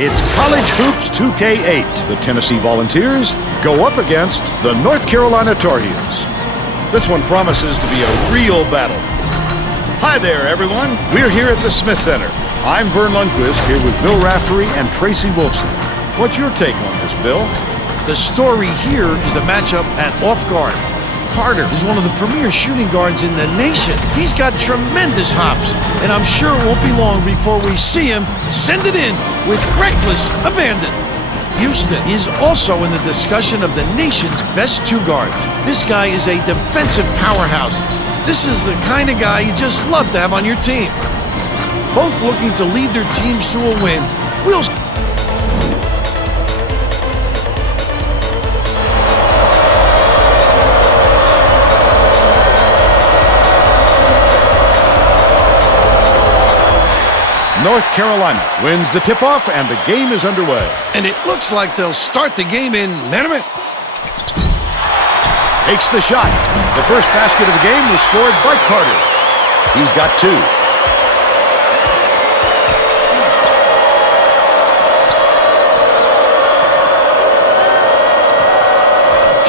It's College Hoops 2K8. The Tennessee Volunteers go up against the North Carolina Tar Heels. This one promises to be a real battle. Hi there, everyone. We're here at the Smith Center. I'm Vern Lundquist here with Bill Raftery and Tracy Wolfson. What's your take on this, Bill? The story here is the matchup at off guard. Carter is one of the premier shooting guards in the nation. He's got tremendous hops, and I'm sure it won't be long before we see him send it in with reckless abandon. Houston is also in the discussion of the nation's best two guards. This guy is a defensive powerhouse. This is the kind of guy you just love to have on your team. Both looking to lead their teams to a win. We'll North Carolina wins the tip-off, and the game is underway. And it looks like they'll start the game in a minute. Takes the shot. The first basket of the game was scored by Carter. He's got two.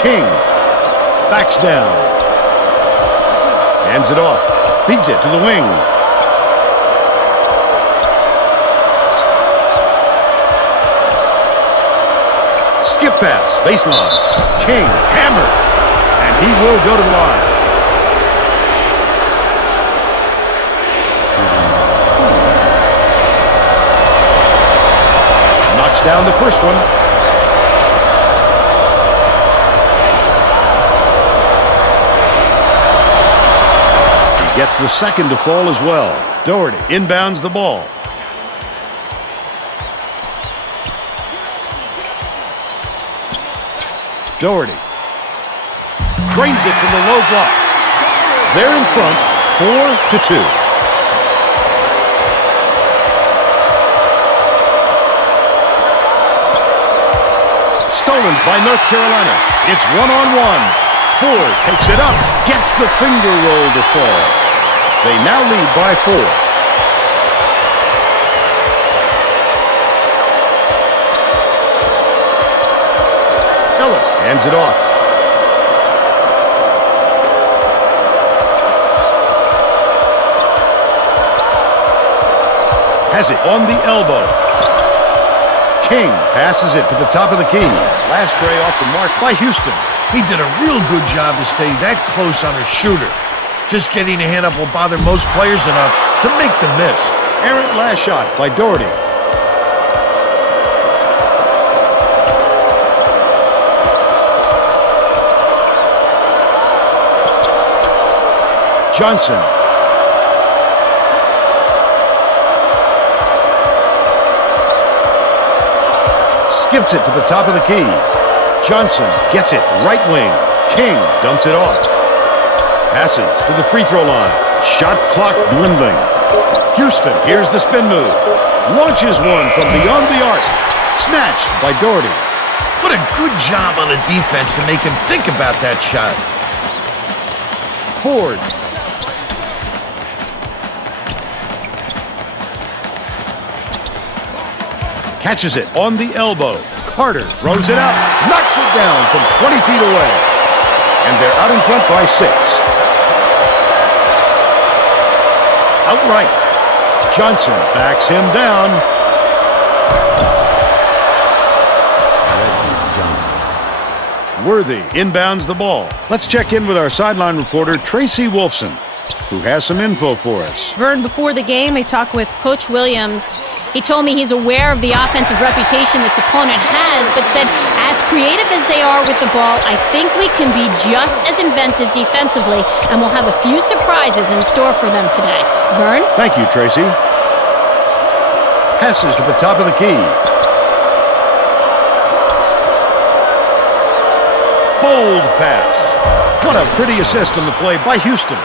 King backs down. Hands it off. Feeds it to the wing. Skip pass, baseline. King, hammered, and he will go to the line. Knocks down the first one. He gets the second to fall as well. Doherty inbounds the ball. Doherty drains it from the low block. They're in front, 4-2. Stolen by North Carolina. It's one-on-one. Ford takes it up, gets the finger roll to fall. They now lead by 4. Ellis hands it off. Has it on the elbow. King passes it to the top of the key. Last tray off the mark by Houston. He did a real good job to stay that close on a shooter. Just getting a hand up will bother most players enough to make them miss. Errant last shot by Doherty. Johnson. Skips it to the top of the key. Johnson gets it right wing. King dumps it off. Passes to the free throw line. Shot clock dwindling. Houston, here's the spin move. Launches one from beyond the arc. Snatched by Doherty. What a good job on the defense to make him think about that shot. Ford. Catches it on the elbow. Carter throws it up, knocks it down from 20 feet away. And they're out in front by 6. Outright. Johnson backs him down. Worthy inbounds the ball. Let's check in with our sideline reporter, Tracy Wolfson, who has some info for us. Vern, before the game, I talked with Coach Williams. He told me he's aware of the offensive reputation this opponent has, but said as creative as they are with the ball, I think we can be just as inventive defensively, and we'll have a few surprises in store for them today. Vern? Thank you, Tracy. Passes to the top of the key. Bold pass. What a pretty assist on the play by Houston.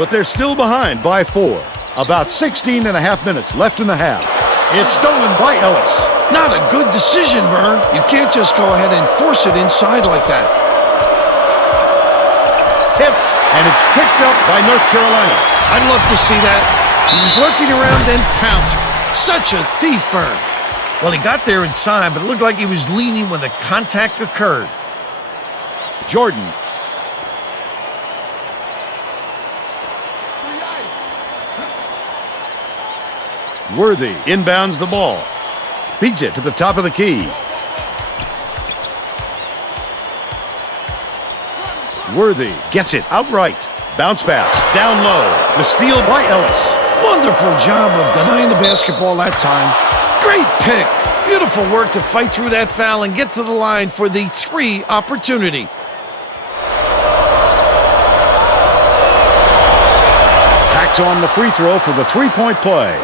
But they're still behind by 4. About 16 and a half minutes left in the half. It's stolen by Ellis. Not a good decision, Vern. You can't just go ahead and force it inside like that. Tip, and it's picked up by North Carolina. I'd love to see that. He was looking around, then pounced. Such a thief, Vern. Well, he got there in time, but it looked like he was leaning when the contact occurred. Jordan. Worthy inbounds the ball. Beats it to the top of the key. Worthy gets it outright. Bounce pass down low. The steal by Ellis. Wonderful job of denying the basketball that time. Great pick. Beautiful work to fight through that foul and get to the line for the 3 opportunity. Tacks on the free throw for the three-point play.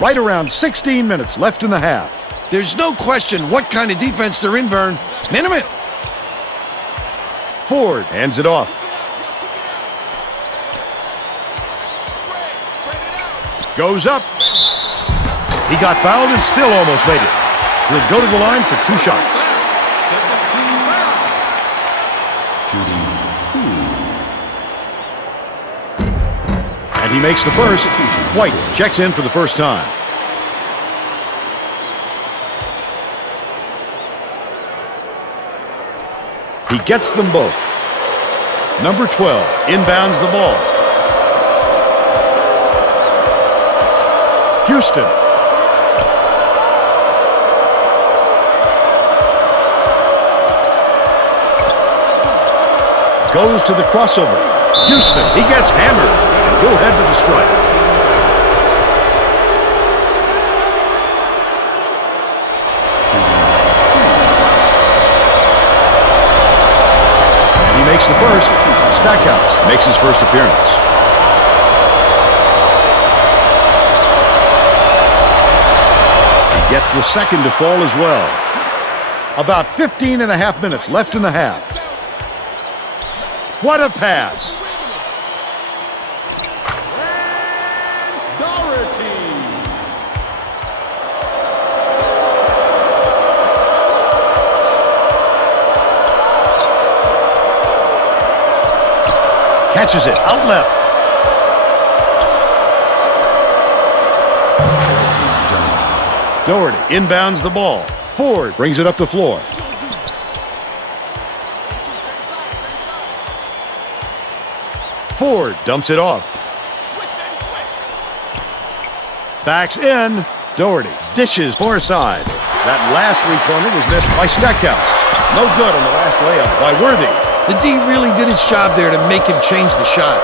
Right around 16 minutes left in the half. There's no question what kind of defense they're in, Vern. Minute. Ford hands it off. Goes up. He got fouled and still almost made it. He'll go to the line for 2 shots. And he makes the first. White checks in for the first time. He gets them both. Number 12 inbounds the ball. Houston. Goes to the crossover. Houston, he gets hammered. And he'll head to the stripe. And he makes the first. Stackhouse makes his first appearance. Gets the second to fall as well. About 15 and a half minutes left in the half. What a pass! Catches it out left. Doherty inbounds the ball. Ford brings it up the floor. Ford dumps it off. Backs in. Doherty dishes far side. That last three-pointer was missed by Stackhouse. No good on the last layup by Worthy. The D really did its job there to make him change the shot.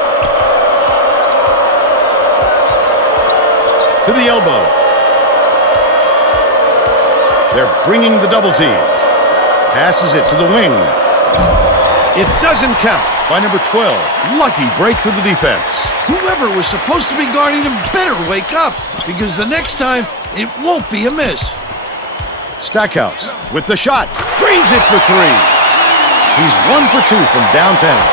To the elbow. They're bringing the double team. Passes it to the wing. It doesn't count by number 12. Lucky break for the defense. Whoever was supposed to be guarding him better wake up, because the next time it won't be a miss. Stackhouse with the shot. Drains it for 3. He's 1 for 2 from downtown.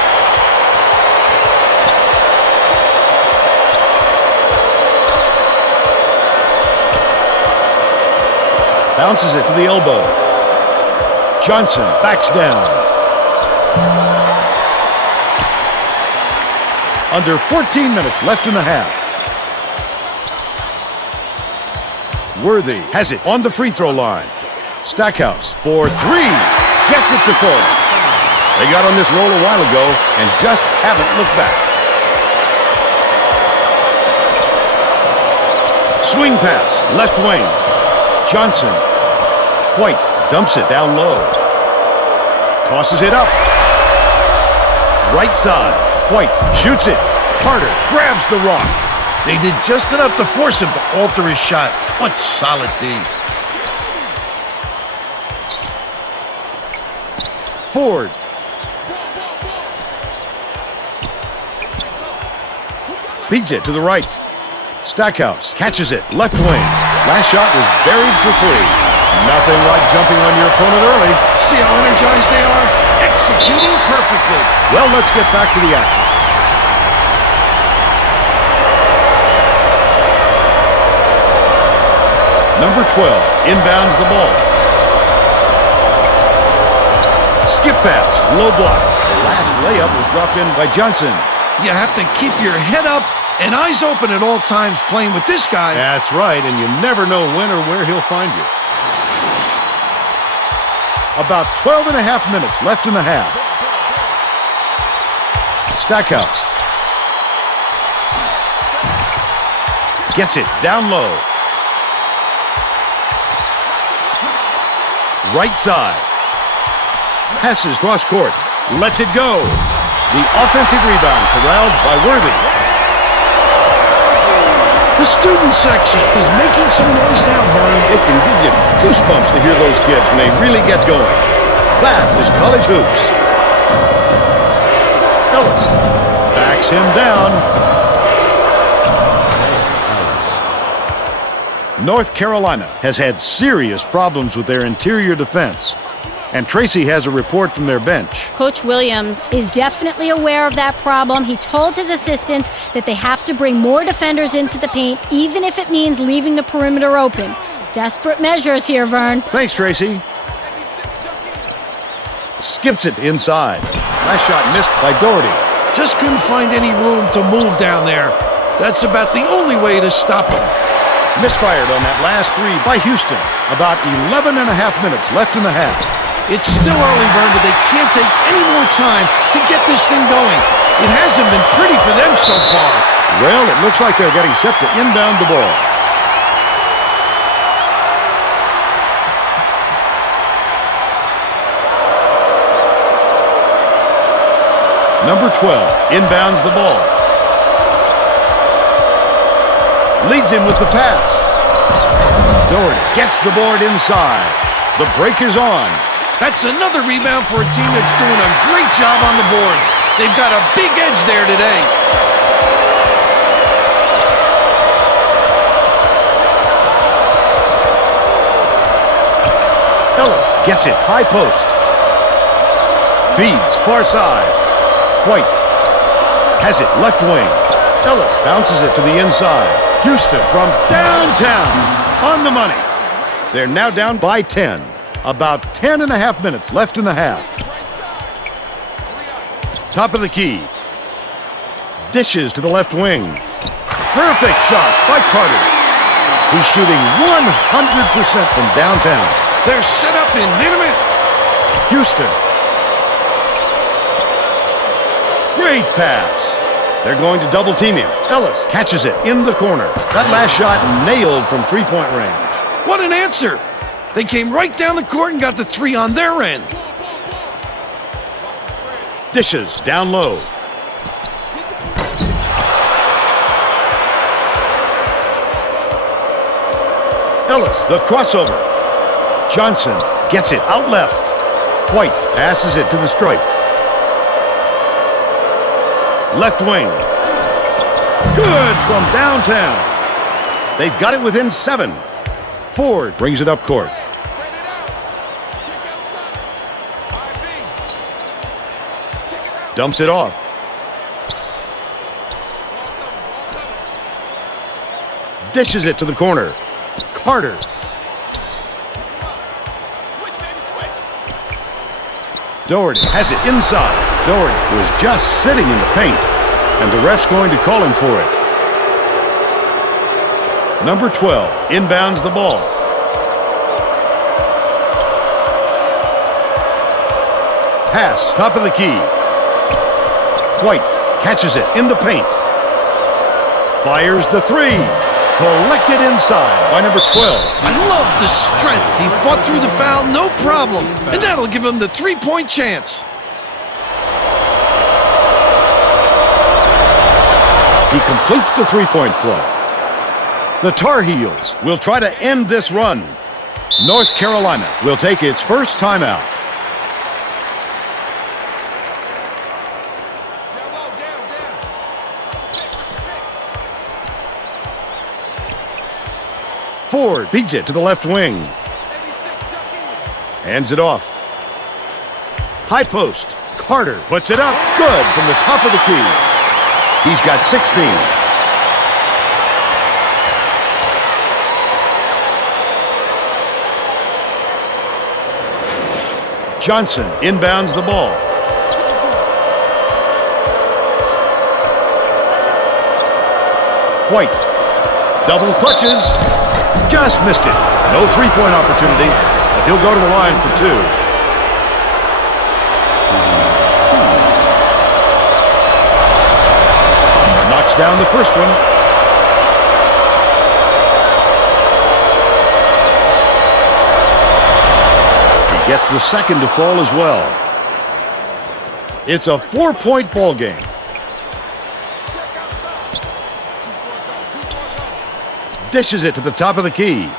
Bounces it to the elbow. Johnson backs down. Under 14 minutes left in the half. Worthy has it on the free throw line. Stackhouse for 3. Gets it to fall. They got on this roll a while ago and just haven't looked back. Swing pass, left wing. Johnson. White dumps it down low. Tosses it up. Right side. White shoots it. Carter grabs the rock. They did just enough to force him to alter his shot. What solid D. Ford. Beats it to the right. Stackhouse catches it. Left wing. Last shot was buried for 3. Nothing like jumping on your opponent early. See how energized they are? Executing perfectly. Well, let's get back to the action. Number 12 inbounds the ball. Skip pass, low block. The last layup was dropped in by Johnson. You have to keep your head up and eyes open at all times playing with this guy. That's right, and you never know when or where he'll find you. About 12 and a half minutes left in the half. Stackhouse. Gets it down low. Right side. Passes cross court. Lets it go. The offensive rebound corralled by Worthy. The student section is making some noise now, Vern. It can give you goosebumps to hear those kids when they really get going. That is college hoops. Ellis backs him down. North Carolina has had serious problems with their interior defense. And Tracy has a report from their bench. Coach Williams is definitely aware of that problem. He told his assistants that they have to bring more defenders into the paint, even if it means leaving the perimeter open. Desperate measures here, Vern. Thanks, Tracy. Skips it inside. Last shot missed by Doherty. Just couldn't find any room to move down there. That's about the only way to stop him. Misfired on that last three by Houston. About 11 and a half minutes left in the half. It's still early, Vern, but they can't take any more time to get this thing going. It hasn't been pretty for them so far. Well, it looks like they're getting set to inbound the ball. Number 12 inbounds the ball. Leads him with the pass. Doherty gets the board inside. The break is on. That's another rebound for a team that's doing a great job on the boards. They've got a big edge there today. Ellis gets it, high post. Feeds, far side. White has it, left wing. Ellis bounces it to the inside. Houston from downtown, on the money. They're now down by 10. About 10 and a half minutes left in the half. Top of the key. Dishes to the left wing. Perfect shot by Carter. He's shooting 100% from downtown. They're set up in minute. Houston. Great pass. They're going to double team him. Ellis catches it in the corner. That last shot nailed from three-point range. What an answer. They came right down the court and got the three on their end. Dishes down low. Ellis, the crossover. Johnson gets it out left. White passes it to the stripe. Left wing. Good from downtown. They've got it within 7. Ford brings it up court. Dumps it off. Dishes it to the corner. Carter. Doherty has it inside. Doherty was just sitting in the paint, and the ref's going to call him for it. Number 12 inbounds the ball. Pass, top of the key. White catches it in the paint. Fires the three. Collected inside by number 12. I love the strength. He fought through the foul, no problem. And that'll give him the three-point chance. He completes the three-point play. The Tar Heels will try to end this run. North Carolina will take its first timeout. Ford beats it to the left wing. Hands it off. High post. Carter puts it up. Good from the top of the key. He's got 16. Johnson inbounds the ball. White. Double clutches. Just missed it. No three-point opportunity, but he'll go to the line for 2. Knocks down the first one. He gets the second to fall as well. It's a 4-point ball game. Dishes it to the top of the key.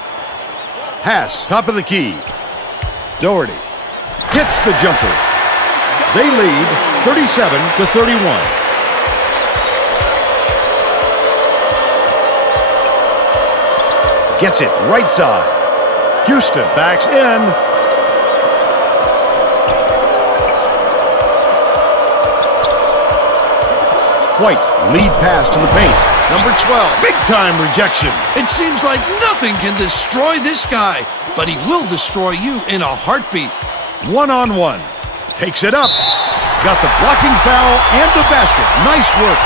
Pass, top of the key. Doherty hits the jumper. They lead 37-31. Gets it right side. Houston backs in. White, lead pass to the paint. Number 12. Big-time rejection. It seems like nothing can destroy this guy, but he will destroy you in a heartbeat. One-on-one. Takes it up. Got the blocking foul and the basket. Nice work.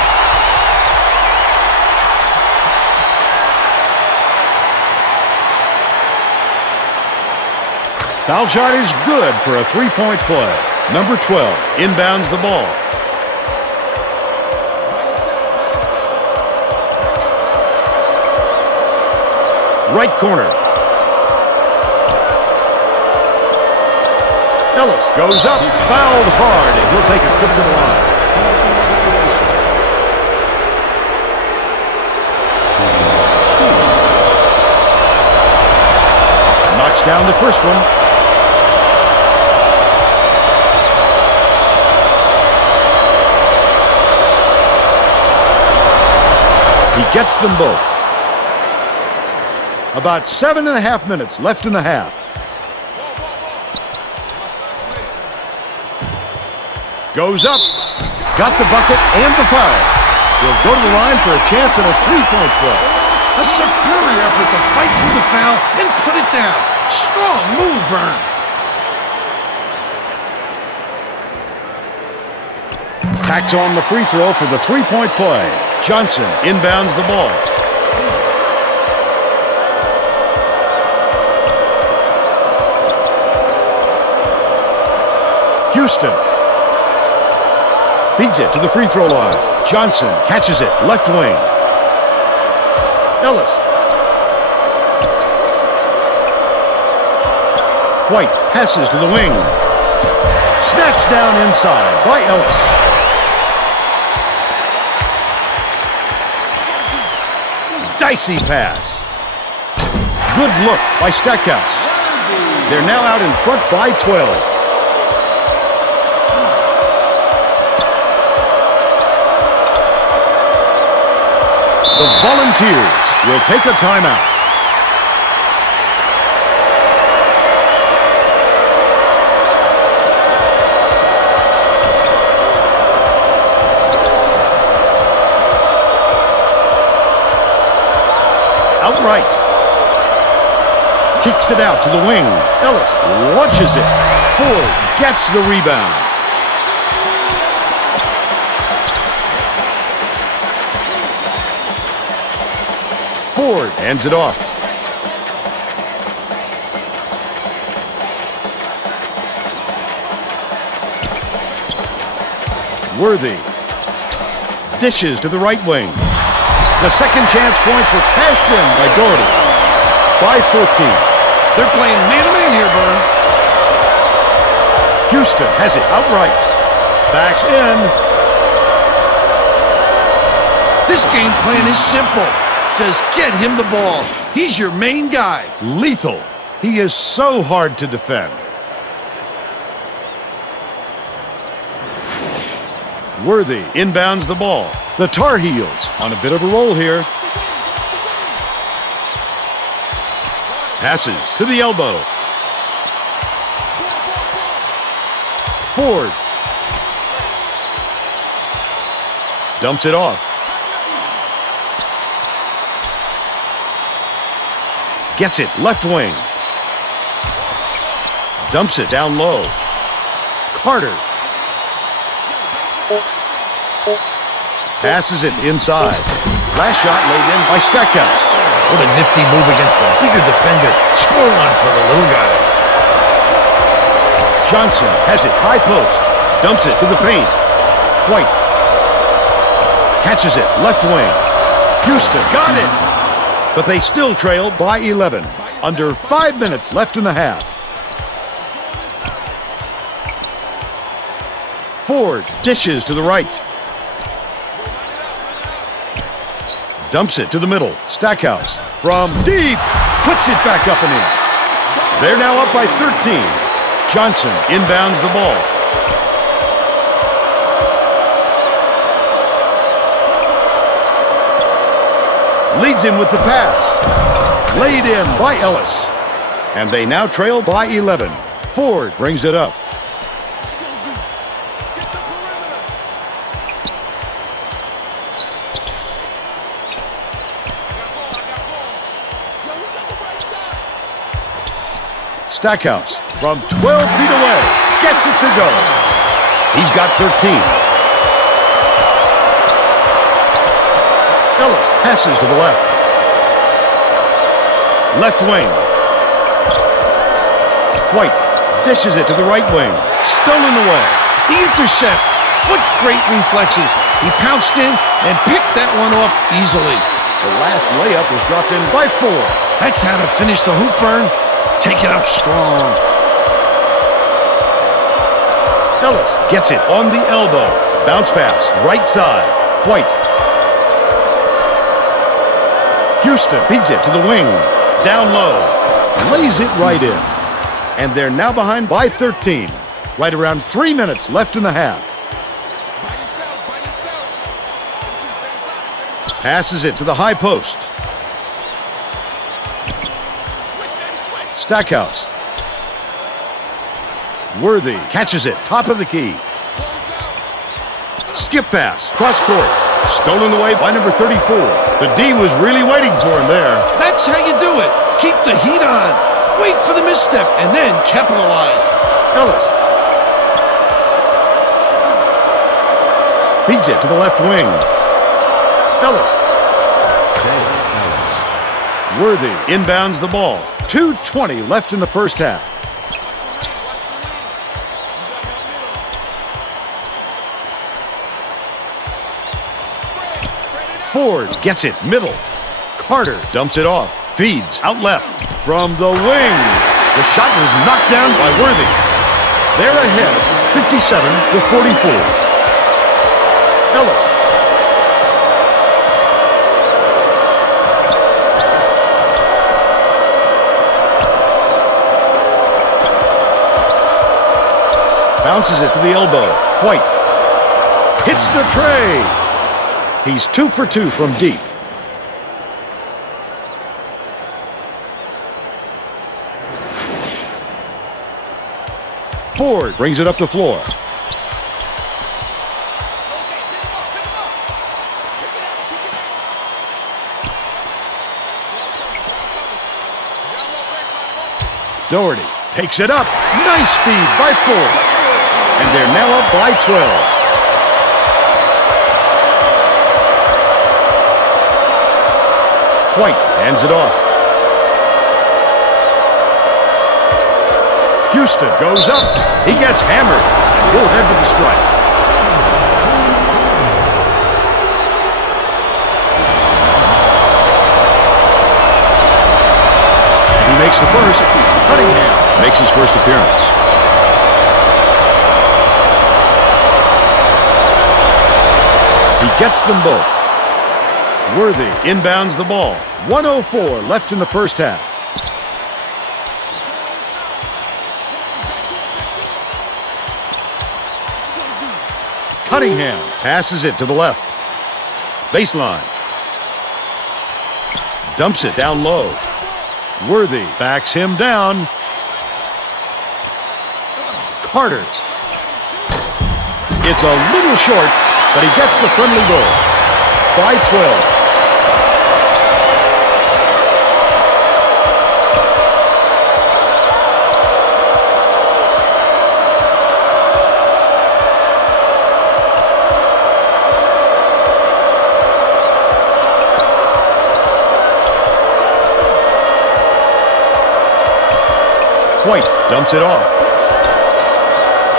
Foul shot is good for a three-point play. Number 12 inbounds the ball. Right corner. Ellis goes up, fouled hard, and he'll take a trip to the line. Knocks down the first one. He gets them both. About 7.5 minutes left in the half. Goes up. Got the bucket and the foul. He'll go to the line for a chance at a three-point play. A superior effort to fight through the foul and put it down. Strong move, Vern. Tacks on the free throw for the three-point play. Johnson inbounds the ball. Houston feeds it to the free throw line. Johnson catches it, left wing. Ellis. White passes to the wing. Snatched down inside by Ellis. Dicey pass. Good look by Stackhouse. They're now out in front by 12. The Volunteers will take a timeout. Outright. Kicks it out to the wing. Ellis launches it. Ford gets the rebound. Ford ends it off. Worthy dishes to the right wing. The second chance points were cashed in by Doherty. By 14. They're playing man-to-man here, Vern. Houston has it outright. Backs in. This game plan is simple. Just get him the ball. He's your main guy. Lethal. He is so hard to defend. Worthy inbounds the ball. The Tar Heels on a bit of a roll here. Passes to the elbow. Ford dumps it off. Gets it left wing. Dumps it down low. Carter passes it inside. Last shot laid in by Stackhouse. What a nifty move against the bigger defender. Score one for the little guys. Johnson has it high post. Dumps it to the paint. White catches it, left wing. Houston got it! But they still trail by 11. Under 5 minutes left in the half. Ford dishes to the right. Dumps it to the middle. Stackhouse from deep. Puts it back up and in. They're now up by 13. Johnson inbounds the ball. Leads him with the pass. Laid in by Ellis. And they now trail by 11. Ford brings it up. Stackhouse from 12 feet away. Gets it to go. He's got 13. Ellis passes to the left. Left wing. White dishes it to the right wing. Stolen away. The intercept. What great reflexes. He pounced in and picked that one off easily. The last layup was dropped in by Ford. That's how to finish the hoop, Vern. Take it up strong. Ellis gets it on the elbow. Bounce pass, right side. White. Houston beats it to the wing. Down low. Lays it right in. And they're now behind by 13. Right around 3 minutes left in the half. Passes it to the high post. Stackhouse. Worthy catches it, top of the key. Skip pass, cross court. Stolen away by number 34. The D was really waiting for him there. That's how you do it. Keep the heat on. Wait for the misstep and then capitalize. Ellis. Beats it to the left wing. Ellis. Worthy inbounds the ball. 2:20 left in the first half. Ford gets it, middle. Carter dumps it off. Feeds out left from the wing. The shot was knocked down by Worthy. They're ahead, 57-44. Ellis. Bounces it to the elbow. White. Hits the tray. He's 2 for 2 from deep. Ford brings it up the floor. Doherty takes it up. Nice speed by Ford. And they're now up by 12. White hands it off. Houston goes up. He gets hammered. We'll head to the strike. He makes the first. Cunningham makes his first appearance. He gets them both. Worthy inbounds the ball. 1:04 left in the first half. Cunningham passes it to the left. Baseline. Dumps it down low. Worthy backs him down. Carter. It's a little short, but he gets the friendly goal. By 12. White dumps it off.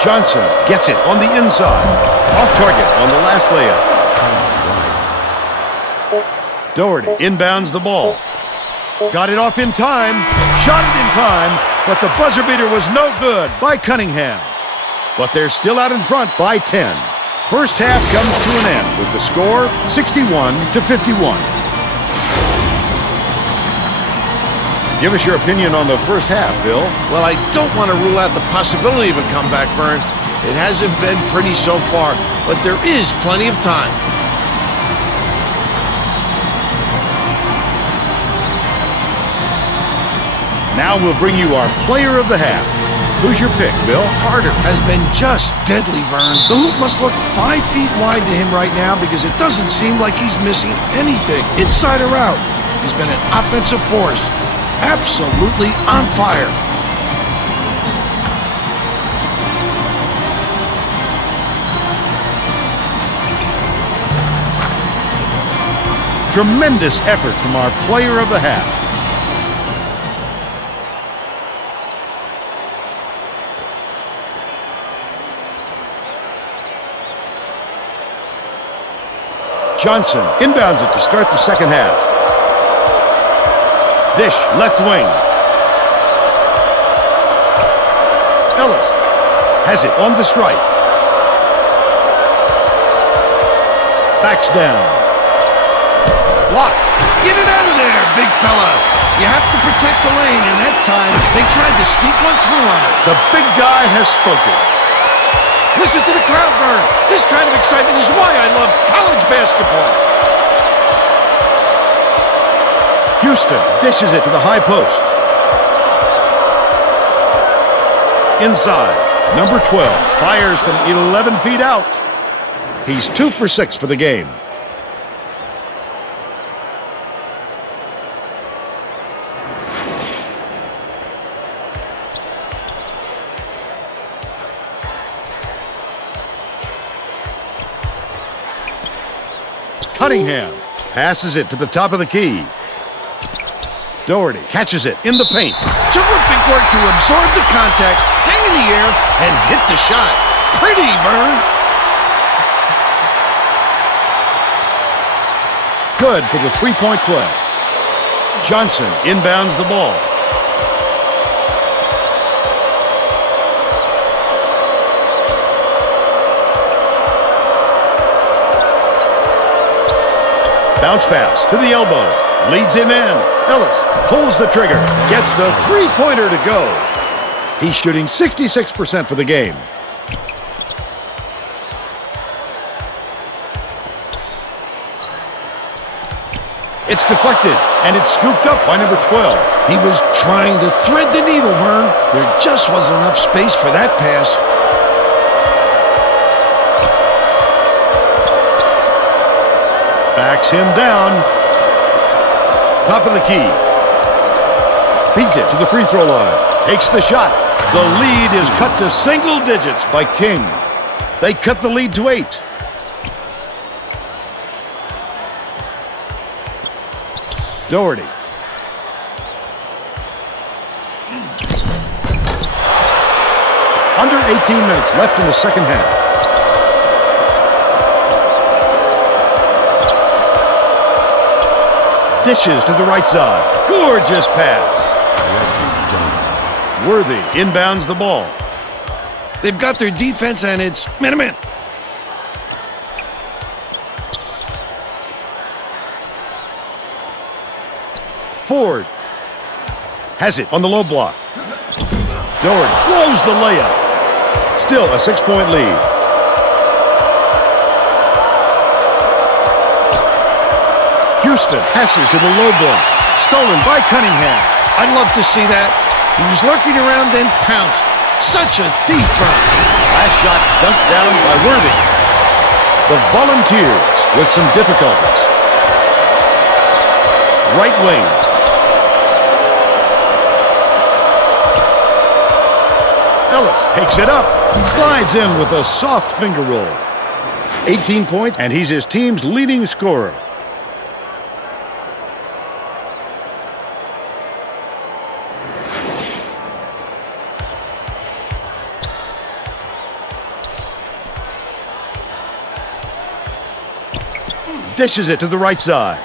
Johnson gets it on the inside. Off target on the last layup. Doherty inbounds the ball. Got it off in time, shot it in time, but the buzzer beater was no good by Cunningham. But they're still out in front by 10. First half comes to an end with the score 61-51. Give us your opinion on the first half, Bill. Well, I don't want to rule out the possibility of a comeback, Vern. It hasn't been pretty so far, but there is plenty of time. Now we'll bring you our player of the half. Who's your pick, Bill? Carter has been just deadly, Vern. The hoop must look 5 feet wide to him right now because it doesn't seem like he's missing anything, inside or out. He's been an offensive force, absolutely on fire. Tremendous effort from our player of the half. Johnson inbounds it to start the second half. Dish, left wing. Ellis has it on the strike. Backs down. Block. Get it out of there, big fella. You have to protect the lane, and that time they tried to sneak one through on it. The big guy has spoken. Listen to the crowd, Vern. This kind of excitement is why I love college basketball. Houston dishes it to the high post. Inside, number 12 fires from 11 feet out. He's 2 for 6 for the game. Cunningham passes it to the top of the key. Doherty catches it in the paint. Terrific work to absorb the contact, hang in the air, and hit the shot. Pretty, Vern. Good for the three-point play. Johnson inbounds the ball. Bounce pass to the elbow. Leads him in. Ellis pulls the trigger. Gets the three-pointer to go. He's shooting 66% for the game. It's deflected, and it's scooped up by number 12. He was trying to thread the needle, Vern. There just wasn't enough space for that pass. Backs him down. Top of the key. Feeds it to the free throw line. Takes the shot. The lead is cut to single digits by King. They cut the lead to 8. Doherty. Under 18 minutes left in the second half. Dishes to the right side. Gorgeous pass. Worthy inbounds the ball. They've got their defense, and it's man-to-man. Ford has it on the low block. Doherty blows the layup. Still a 6-point lead. Houston passes to the low block. Stolen by Cunningham. I'd love to see that. He was lurking around, then pounced. Such a deep burn. Last shot dunked down by Worthy. The Volunteers with some difficulties. Right wing. Ellis takes it up. Slides in with a soft finger roll. 18 points, and he's his team's leading scorer. Dishes it to the right side.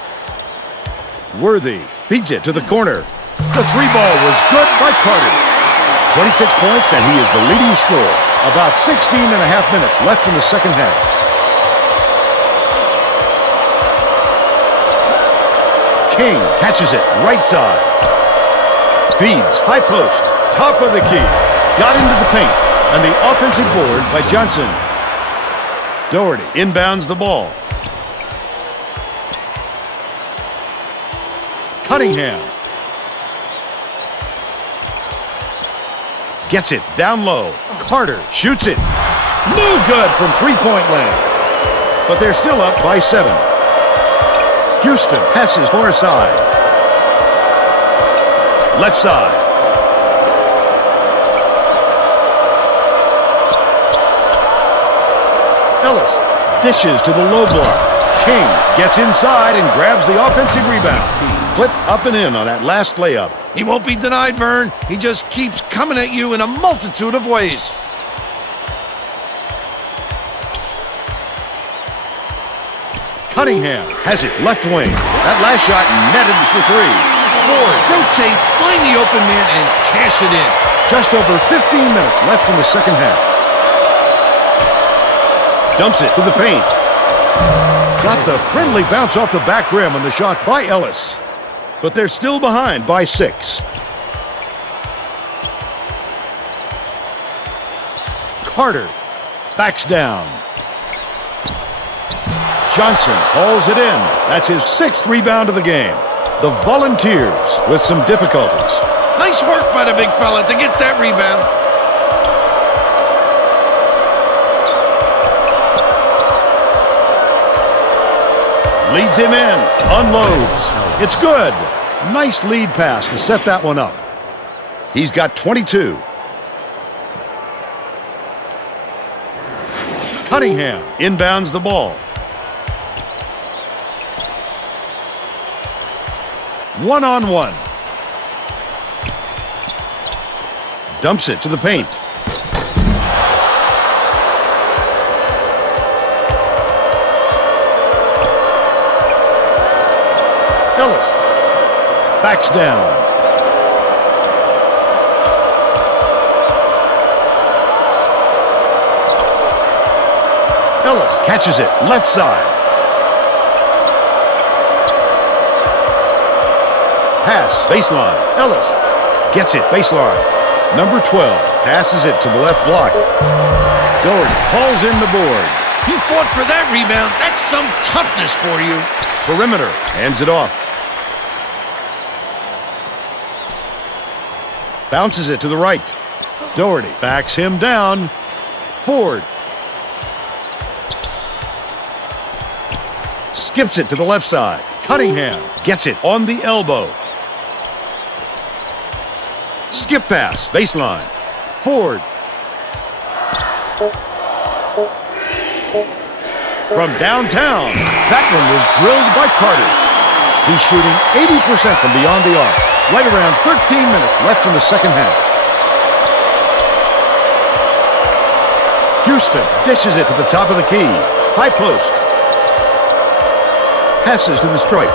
Worthy beats it to the corner. The three ball was good by Carter. 26 points, and he is the leading scorer. About 16 and a half minutes left in the second half. King catches it right side. Feeds, high post, top of the key. Got into the paint, and the offensive board by Johnson. Doherty inbounds the ball. Cunningham gets it down low. Carter shoots it. No good from three-point land. But they're still up by 7. Houston passes far side. Left side. Ellis dishes to the low block. King gets inside and grabs the offensive rebound. Flip up and in on that last layup. He won't be denied, Vern. He just keeps coming at you in a multitude of ways. Cunningham has it left wing. That last shot netted for 3. Ford, rotate, find the open man, and cash it in. Just over 15 minutes left in the second half. Dumps it to the paint. Got the friendly bounce off the back rim on the shot by Ellis. But they're still behind by 6. Carter backs down. Johnson hauls it in. That's his 6th rebound of the game. The Volunteers with some difficulties. Nice work by the big fella to get that rebound. Leads him in. Unloads. It's good. Nice lead pass to set that one up. He's got 22. Cunningham inbounds the ball. 1-on-1. Dumps it to the paint. Ellis backs down. Ellis catches it left side. Pass baseline. Ellis gets it baseline. Number 12 passes it to the left block. Doherty hauls in the board. He fought for that rebound. That's some toughness for you. Perimeter hands it off. Bounces it to the right. Doherty backs him down. Ford skips it to the left side. Cunningham gets it on the elbow. Skip pass, baseline. Ford. From downtown, that one was drilled by Carter. He's shooting 80% from beyond the arc. Right around 13 minutes left in the second half. Houston dishes it to the top of the key. High post. Passes to the stripe.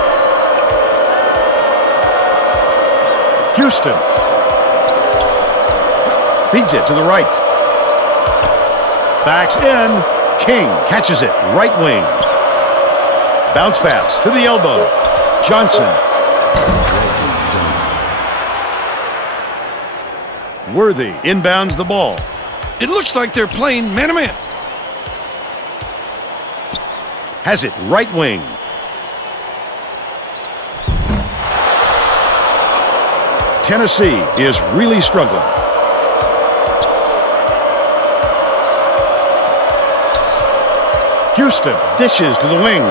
Houston feeds it to the right. Backs in. King catches it right wing. Bounce pass to the elbow. Johnson. Worthy inbounds the ball. It looks like they're playing man-to-man. Has it right wing. Tennessee is really struggling. Houston dishes to the wing.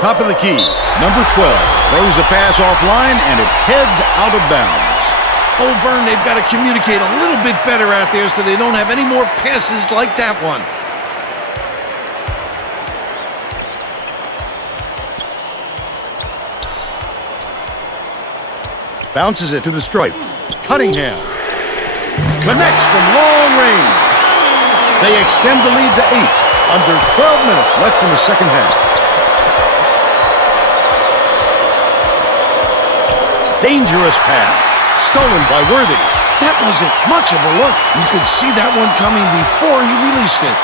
Top of the key, number 12 throws the pass offline and it heads out of bounds. Oh, Vern, they've got to communicate a little bit better out there so they don't have any more passes like that one. Bounces it to the stripe. Cunningham connects from long range. They extend the lead to 8. Under 12 minutes left in the second half. Dangerous pass. Stolen by Worthy. That wasn't much of a look. You could see that one coming before he released it.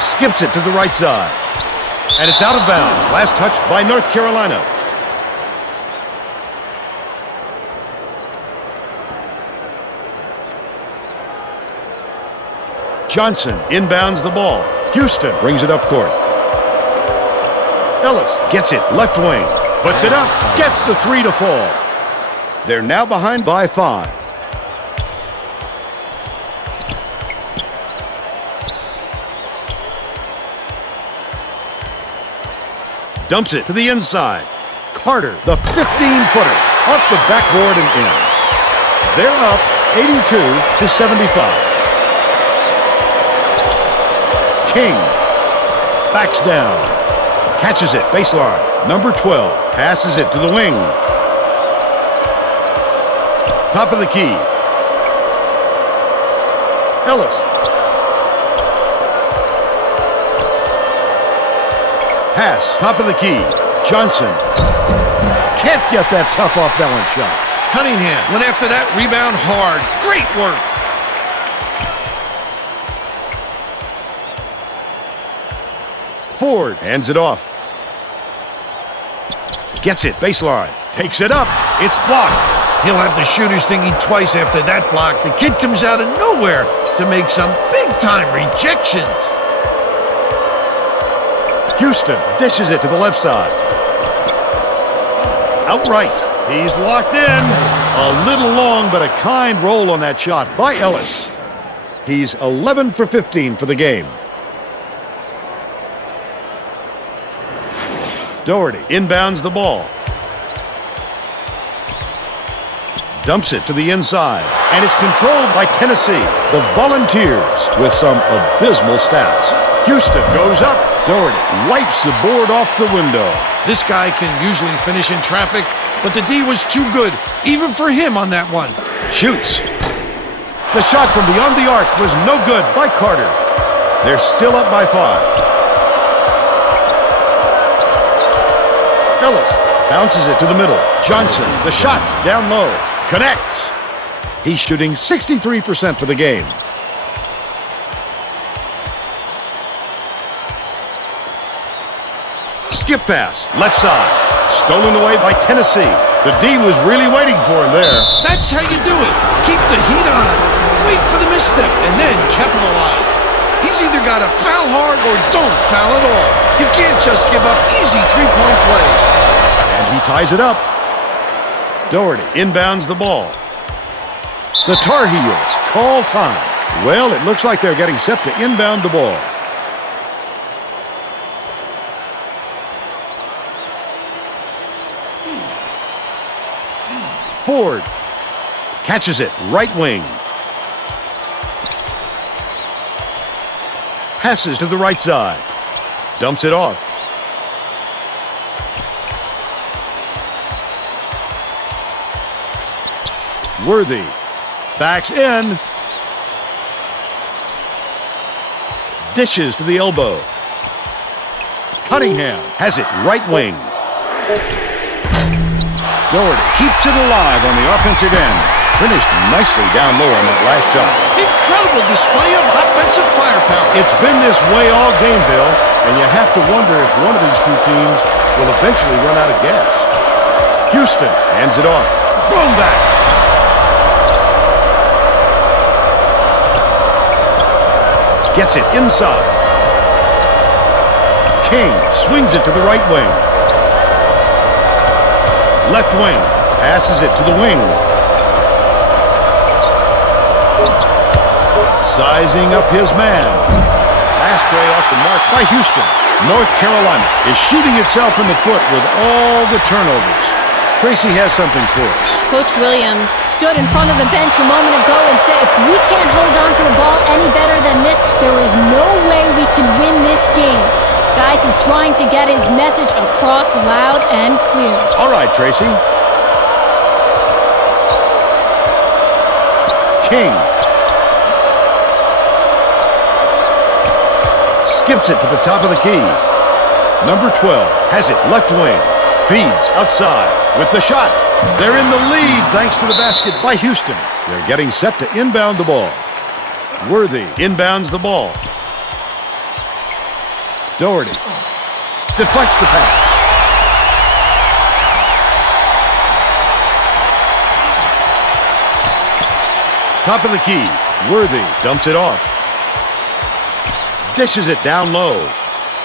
Skips it to the right side. And it's out of bounds. Last touch by North Carolina. Johnson inbounds the ball. Houston brings it up court. Ellis gets it left wing. Puts it up. Gets the three to fall. They're now behind by 5. Dumps it to the inside. Carter, the 15-footer, off the backboard and in. They're up 82-75. King backs down. Catches it, baseline. Number 12 passes it to the wing. Top of the key. Ellis. Pass, top of the key. Johnson. Can't get that tough off-balance shot. Cunningham went after that rebound hard. Great work. Ford hands it off. Gets it, baseline. Takes it up. It's blocked. He'll have the shooters thinking twice after that block. The kid comes out of nowhere to make some big-time rejections. Houston dishes it to the left side. Outright. He's locked in. A little long, but a kind roll on that shot by Ellis. He's 11 for 15 for the game. Doherty inbounds the ball. Dumps it to the inside. And it's controlled by Tennessee. The Volunteers with some abysmal stats. Houston goes up. Doherty wipes the board off the window. This guy can usually finish in traffic, but the D was too good, even for him on that one. Shoots. The shot from beyond the arc was no good by Carter. They're still up by 5. Ellis bounces it to the middle. Johnson, the shot down low. Connects. He's shooting 63% for the game. Skip pass, left side. Stolen away by Tennessee. The D was really waiting for him there. That's how you do it. Keep the heat on him. Wait for the misstep and then capitalize. He's either got to foul hard or don't foul at all. You can't just give up easy three-point plays. And he ties it up. Doherty inbounds the ball. The Tar Heels call time. Well, it looks like they're getting set to inbound the ball. Ford catches it, right wing. Passes to the right side. Dumps it off. Worthy backs in. Dishes to the elbow. Cunningham has it, right wing. Doherty keeps it alive on the offensive end. Finished nicely down low on that last shot. Incredible display of offensive firepower. It's been this way all game, Bill, and you have to wonder if one of these two teams will eventually run out of gas. Houston hands it off. Thrown back. Gets it inside. King swings it to the right wing. Left wing. Passes it to the wing. Sizing up his man. Last way off the mark by Houston. North Carolina is shooting itself in the foot with all the turnovers. Tracy has something for us. Coach Williams stood in front of the bench a moment ago and said, if we can't hold on to the ball any better than this, there is no way we can win this game. Guys, he's trying to get his message across loud and clear. All right, Tracy. King. skips it to the top of the key. Number 12 has it left wing. Feeds outside with the shot. They're in the lead thanks to the basket by Houston. They're getting set to inbound the ball. Worthy inbounds the ball. Doherty deflects the pass. Top of the key. Worthy dumps it off. Dishes it down low.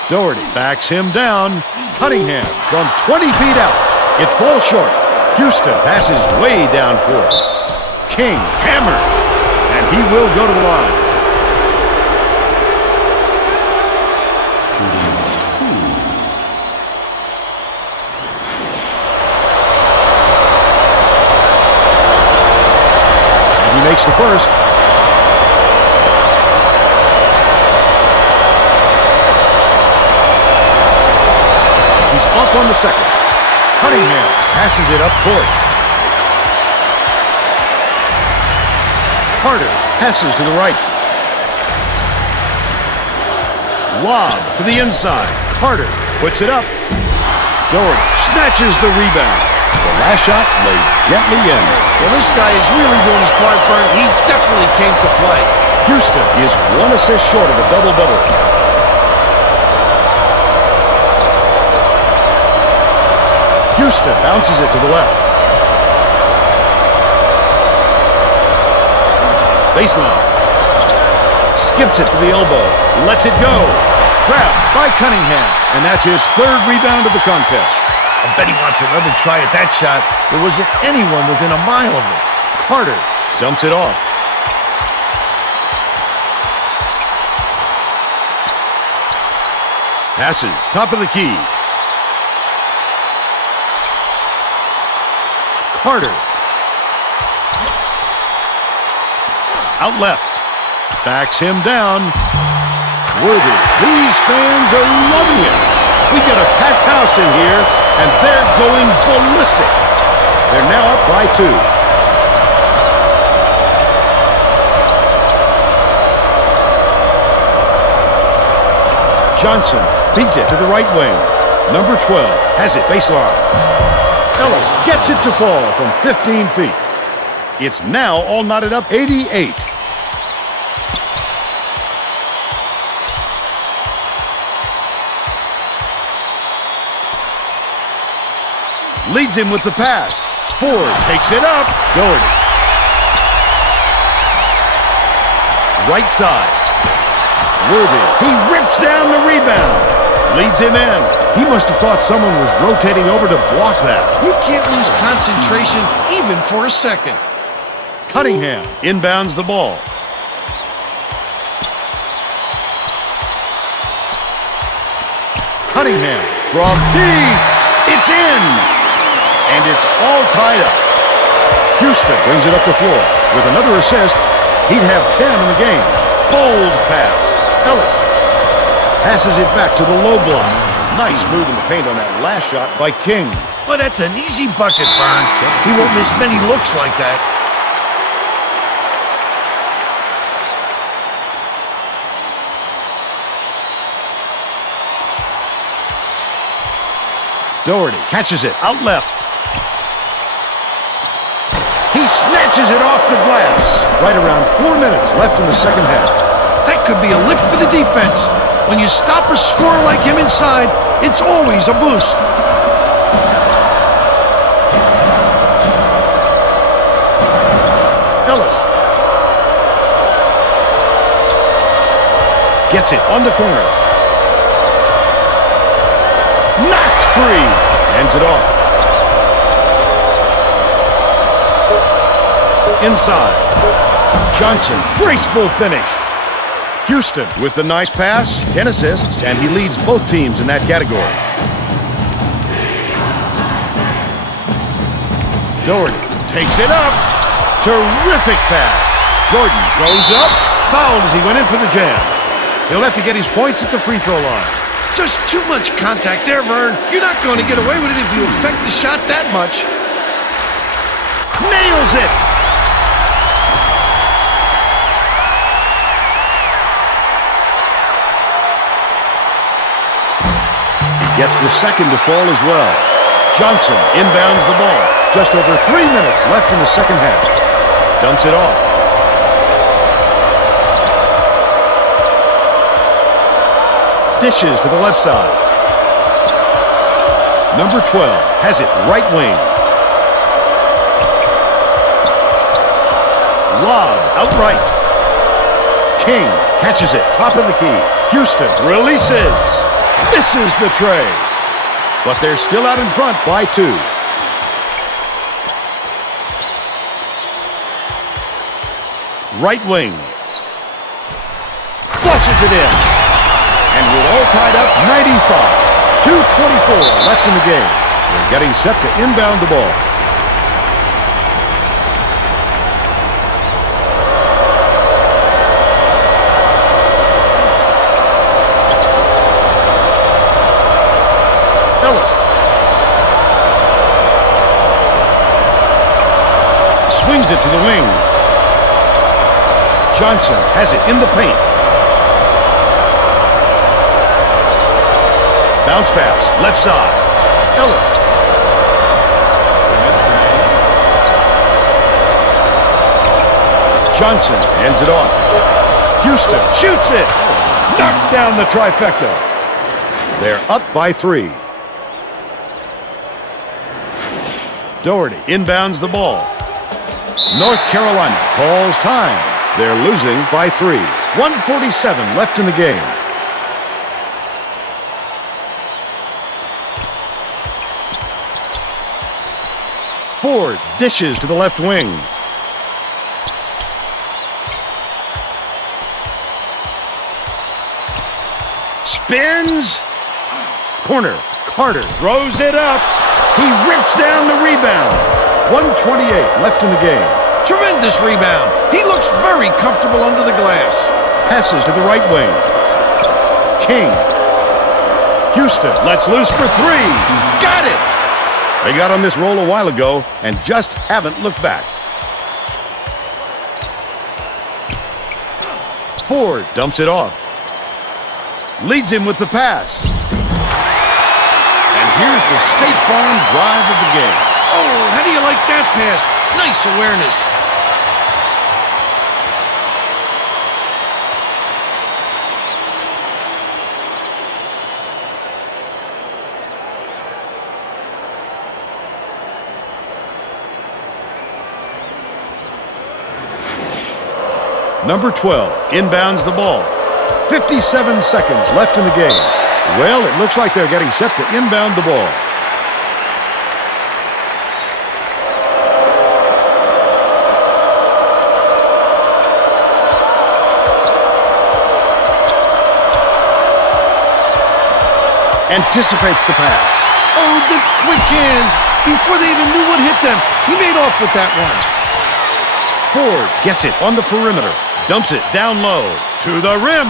Doherty backs him down. Cunningham from 20 feet out. It falls short. Houston passes way down court. King hammered. And he will go to the line. And he makes the first. Off on the second. Cunningham passes it up court. Carter passes to the right. Lob to the inside. Carter puts it up. Doherty snatches the rebound. The last shot laid gently in. Well, this guy is really doing his part, Vern. He definitely came to play. Houston is one assist short of a double-double. Houston bounces it to the left. Baseline. Skips it to the elbow. Lets it go. Grabbed by Cunningham. And that's his third rebound of the contest. I bet he wants another try at that shot. There wasn't anyone within a mile of it. Carter dumps it off. Passes. Top of the key. Carter. Out left. Backs him down. Worthy. These fans are loving it. We got a packed house in here, and they're going ballistic. They're now up by 2. Johnson feeds it to the right wing. Number 12 has it baseline. Ellis gets it to fall from 15 feet. It's now all knotted up 88. Leads him with the pass. Ford takes it up. Doherty. Right side. Worthy. He rips down the rebound. Leads him in. He must have thought someone was rotating over to block that. You can't lose concentration even for a second. Cunningham inbounds the ball. Cunningham from deep. It's in. And it's all tied up. Houston brings it up the floor. With another assist, he'd have 10 in the game. Bold pass. Ellis passes it back to the low block. Nice move in the paint on that last shot by King. Well, that's an easy bucket, Vern. He won't miss many looks like that. Doherty catches it out left. He snatches it off the glass. Right around 4 minutes left in the second half. That could be a lift for the defense. When you stop a scorer like him inside, it's always a boost. Ellis gets it on the corner. Knocked free. Ends it off. Inside. Johnson, graceful finish. Houston with the nice pass, 10 assists, and he leads both teams in that category. Doherty takes it up. Terrific pass. Jordan goes up, fouled as he went in for the jam. He'll have to get his points at the free throw line. Just too much contact there, Vern. You're not going to get away with it if you affect the shot that much. Nails it! gets the second to fall as well. Johnson inbounds the ball. Just over 3 minutes left in the second half. Dumps it off. Dishes to the left side. Number 12 has it right wing. Lob outright. King catches it, top of the key. Houston releases. Misses the tray. But they're still out in front by 2. Right wing. Flushes it in. And we're all tied up 95. 2:24 left in the game. They're getting set to inbound the ball. Ellis. Swings it to the wing. Johnson has it in the paint. Bounce pass, left side. Ellis. Johnson hands it off. Houston shoots it. Knocks down the trifecta. They're up by 3. Doherty inbounds the ball. North Carolina calls time. They're losing by 3. 1:47 left in the game. Ford dishes to the left wing. Spins. Corner. Carter throws it up. He rips down the rebound. 1:28 left in the game. Tremendous rebound. He looks very comfortable under the glass. Passes to the right wing. King. Houston lets loose for 3. Got it! They got on this roll a while ago and just haven't looked back. Ford dumps it off. Leads him with the pass. And here's the State Farm drive of the game. Oh, how do you like that pass? Nice awareness. Number 12 inbounds the ball. 57 seconds left in the game. Well, it looks like they're getting set to inbound the ball. Anticipates the pass. Oh, the quick hands. Before they even knew what hit them, he made off with that one. Ford gets it on the perimeter. Dumps it down low. To the rim.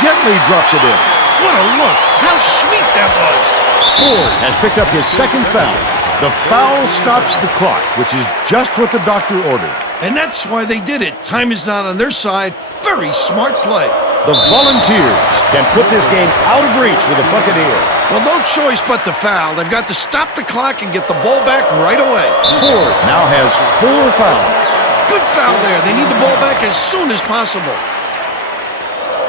Gently drops it in. What a look. How sweet that was. Ford has picked up his second foul. The foul stops the clock, which is just what the doctor ordered. And that's why they did it. Time is not on their side. Very smart play. The Volunteers can put this game out of reach with a Buccaneer. Well, no choice but to foul. They've got to stop the clock and get the ball back right away. Ford now has 4 fouls. Good foul there. They need the ball back as soon as possible.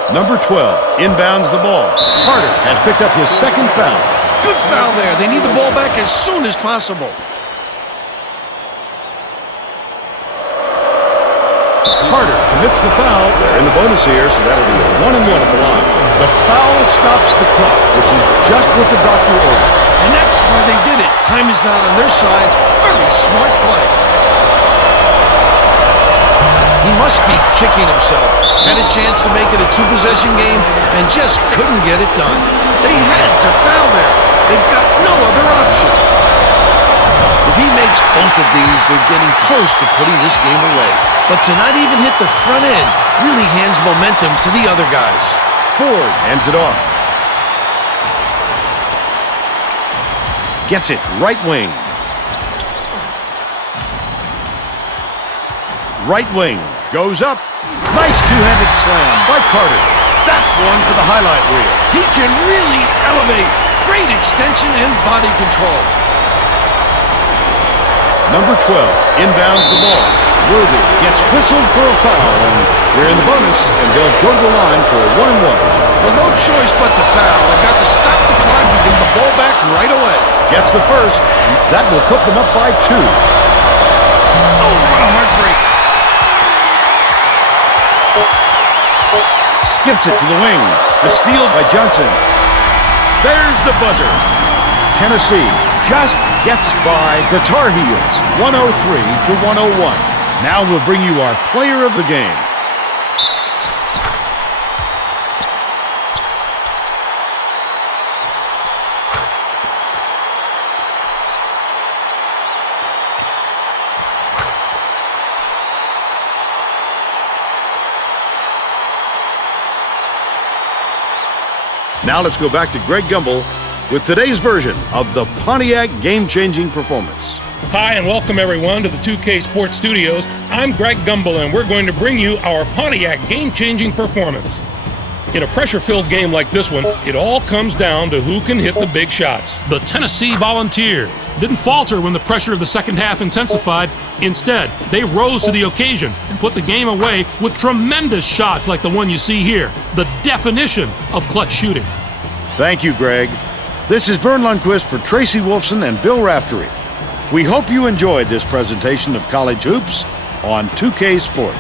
Number 12 inbounds the ball. Carter has picked up his second foul. Good foul there. They need the ball back as soon as possible. Carter commits the foul. They're in the bonus here, so that'll be a 1-and-1 at the line. The foul stops the clock, which is just what the doctor ordered. And that's why they did it. Time is not on their side. Very smart play. He must be kicking himself. Had a chance to make it a 2-possession game and just couldn't get it done. They had to foul there. They've got no other option. If he makes both of these, they're getting close to putting this game away. But to not even hit the front end really hands momentum to the other guys. Ford hands it off. Gets it right wing. Right wing. Goes up. Nice two-handed slam by Carter. That's one for the highlight reel. He can really elevate Great extension and body control. Number 12 inbounds the ball. Worthy gets whistled for a foul, and they're in the bonus, and they'll go to the line for a 1-1. Well, no choice but to foul. They've got to stop the clock and give the ball back right away. Gets the first, and that will put them up by 2. Oh, what a heartbreak. Skips it to the wing. The steal by Johnson. There's the buzzer. Tennessee just gets by the Tar Heels, 103-101. Now we'll bring you our player of the game. Now let's go back to Greg Gumbel with today's version of the Pontiac game-changing performance. Hi, and welcome everyone to the 2K Sports Studios. I'm Greg Gumbel, and we're going to bring you our Pontiac game-changing performance. In a pressure-filled game like this one, it all comes down to who can hit the big shots. The Tennessee Volunteers didn't falter when the pressure of the second half intensified. Instead, they rose to the occasion and put the game away with tremendous shots like the one you see here, the definition of clutch shooting. Thank you, Greg. This is Vern Lundquist for Tracy Wolfson and Bill Raftery. We hope you enjoyed this presentation of college hoops on 2K Sports.